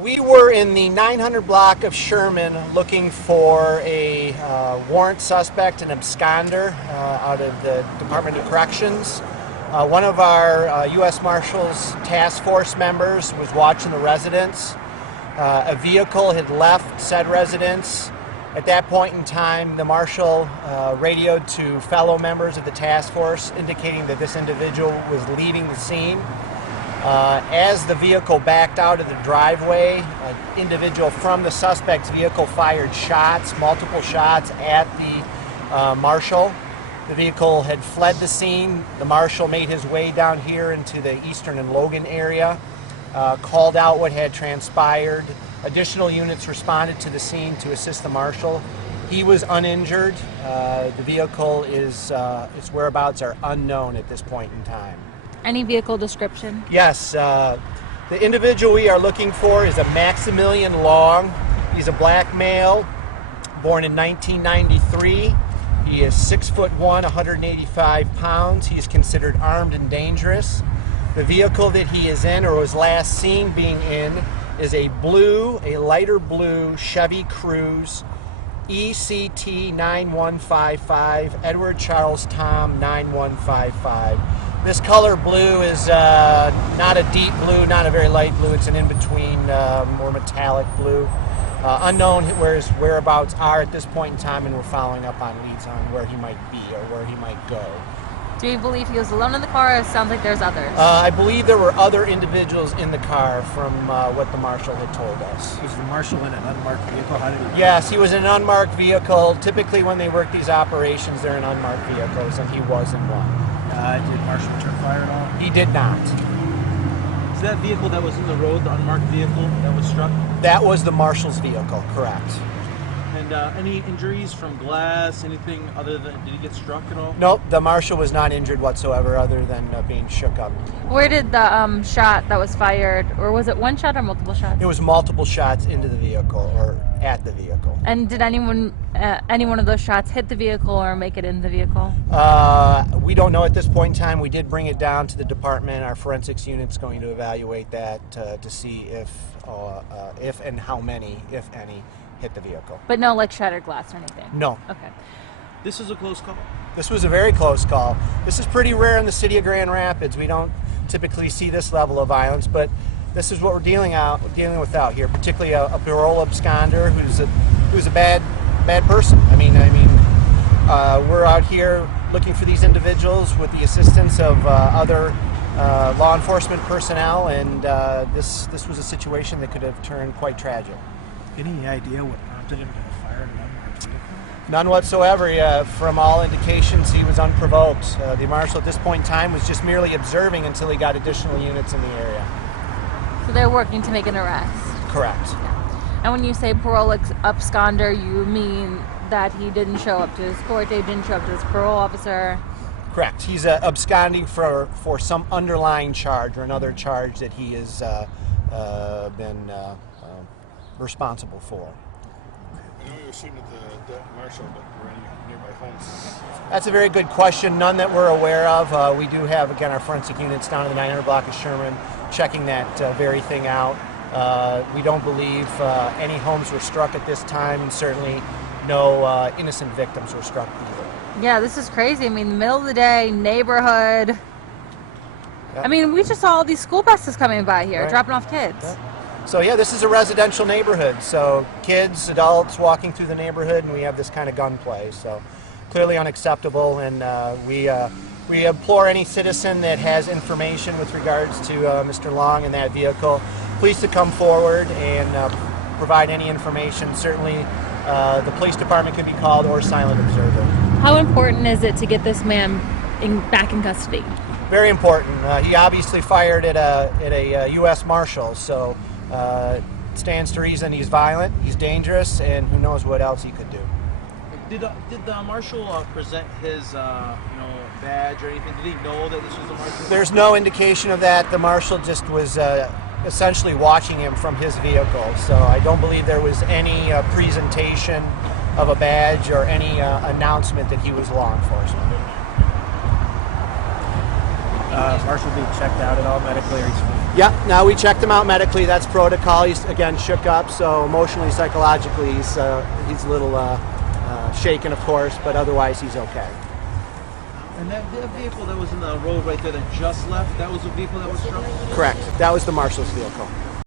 We were in the 900 block of Sherman looking for a warrant suspect, an absconder, out of the Department of Corrections. One of our U.S. Marshals task force members was watching the residence. A vehicle had left said residence. At that point in time, the marshal radioed to fellow members of the task force indicating that this individual was leaving the scene. As the vehicle backed out of the driveway, an individual from the suspect's vehicle fired shots, multiple shots at the marshal. The vehicle had fled the scene. The marshal made his way down here into the Eastern and Logan area, called out what had transpired. Additional units responded to the scene to assist the marshal. He was uninjured. The vehicle its whereabouts are unknown at this point in time. Any vehicle description? Yes. The individual we are looking for is a Maximilian Long. He's a black male, born in 1993. He is 6'1", 185 pounds. He is considered armed and dangerous. The vehicle that he is in, or was last seen being in, is a lighter blue Chevy Cruze ECT 9155, Edward Charles Tom 9155. This color blue is not a deep blue, not a very light blue. It's an in-between, more metallic blue. Unknown where his whereabouts are at this point in time, and we're following up on leads on where he might be or where he might go. Do you believe he was alone in the car, or it sounds like there's others? I believe there were other individuals in the car from what the marshal had told us. Was the marshal in an unmarked vehicle? How did he? Yes, he was in an unmarked vehicle. Typically when they work these operations, they're in unmarked vehicles, and he was in one. Did Marshal return fire at all? He did not. Is that vehicle that was in the road, the unmarked vehicle that was struck? That was the marshal's vehicle, correct. And any injuries from glass, anything other than, did he get struck at all? Nope, the marshal was not injured whatsoever other than being shook up. Where did the shot that was fired, or was it one shot or multiple shots? It was multiple shots into the vehicle or at the vehicle. And did any one of those shots hit the vehicle or make it in the vehicle? We don't know at this point in time. We did bring it down to the department. Our forensics unit's going to evaluate that to see if and how many, if any, hit the vehicle. But no, like shattered glass or anything? No. Okay. This is a close call? This was a very close call. This is pretty rare in the city of Grand Rapids. We don't typically see this level of violence, but this is what we're dealing with out here, particularly a parole absconder who's a bad person. I mean, we're out here looking for these individuals with the assistance of other law enforcement personnel, and this was a situation that could have turned quite tragic. Any idea what prompted him to fire an unmarked vehicle? None whatsoever. From all indications, he was unprovoked. The marshal at this point in time was just merely observing until he got additional units in the area. So they're working to make an arrest? Correct. Yeah. And when you say parole absconder, you mean that he didn't show up to his court date, didn't show up to his parole officer? Correct. He's absconding for some underlying charge or another charge that he has been responsible for. I know you were shooting at the marshal, but were any nearby homes? That's a very good question. None that we're aware of. We do have, again, our forensic units down in the 900 block of Sherman checking that very thing out. We don't believe any homes were struck at this time, and certainly no innocent victims were struck either. Yeah, this is crazy. I mean, middle of the day, neighborhood. Yep. I mean, we just saw all these school buses coming by here, Right. dropping off kids. Yep. So yeah, this is a residential neighborhood. So kids, adults walking through the neighborhood, and we have this kind of gunplay. So clearly unacceptable, and we implore any citizen that has information with regards to Mr. Long and that vehicle, please to come forward and provide any information. Certainly the police department can be called, or silent observer. How important is it to get this man back in custody? Very important. He obviously fired at a U.S. Marshal, so stands to reason he's violent, he's dangerous, and who knows what else he could do. Did the marshal present his badge or anything? Did he know that this was the marshal? There's no indication of that. The marshal just was essentially watching him from his vehicle, so I don't believe there was any presentation of a badge or any announcement that he was law enforcement. Marshal being checked out at all medically, or he's Yeah, now we checked him out medically. That's protocol. He's, again, shook up, so emotionally, psychologically, he's a little shaken, of course, but otherwise he's okay. And that vehicle that was in the road right there that just left, that was the vehicle that was struck? Correct. That was the marshal's vehicle.